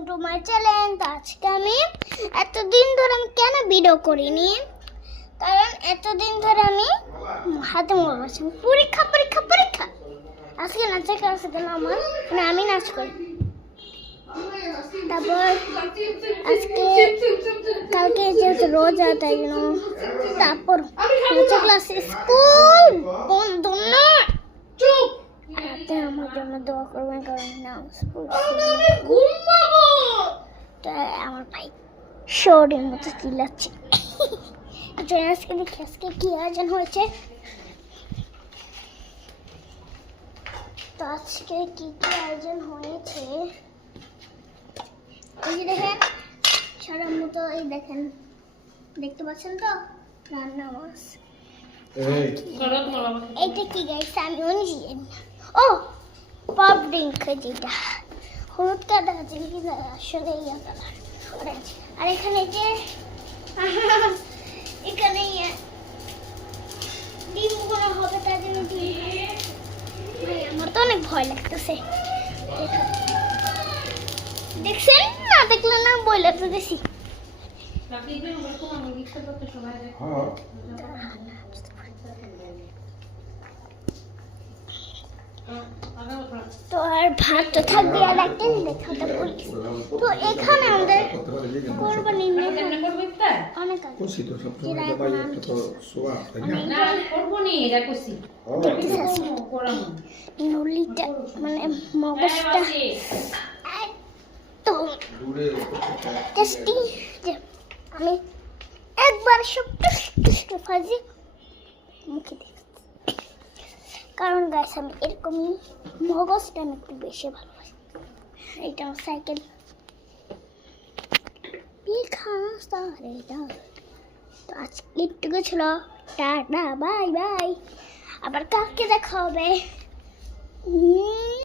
Welcome to my channel. আজকে আমি এতদিন ধরে আমি কেন ভিডিও করিনি, কারণ এতদিন ধরে আমি হাতে মোবাইল বসে পরীক্ষা পরীক্ষা পরীক্ষা। আজকে নাচের ক্লাসে গেলাম আমার, মানে আমি নাচ করি। তারপর আজকে কালকে যেহেতু রোজা তাই জন্য তারপর নাচের ক্লাসে স্কুল বন্ধ না। রাতে আমার জন্য দোয়া করবেন, কারণ নামাজ তাই আমার ভাই শরীরের মতো চিল্লাচ্ছে। আচ্ছা আজকে দেখি আজকে কি আয়োজন হয়েছে। তো আজকে কি কি আয়োজন হয়েছে এই যে দেখেন, সারার মতো এই দেখেন, দেখতে পাচ্ছেন তো রান্না মাছ। এইটা কি গাইস আমি অনেক ও পপ ড্রিঙ্ক, যেটা হলুদ কালার আছে কিন্তু আসলে ইয়া কালার অরেঞ্জ। আর এখানে যে এখানে ডিম করা হবে, তার জন্য ডিম। ভাই আমার তো অনেক ভয় লাগতেছে। দেখছেন না, দেখলে না ভয় লাগতেছি। তো আর ভাত তো থাকবে, আর একটা দেখাতে বলি। তো এখানে আমাদের কোরবানি অনেক নলিটা মানে মগজটা একদম টেস্টি, যে আমি একবার সব টেস্টি ভাজি মুখে দিই, কারণ গাইস আমি এরকমই মগজটা আমি একটু বেশি ভালোবাসি। এটা আমার সাইকেল। তো আজকে একটুকু ছিল, টাটা বাই বাই, আবার কালকে দেখা হবে।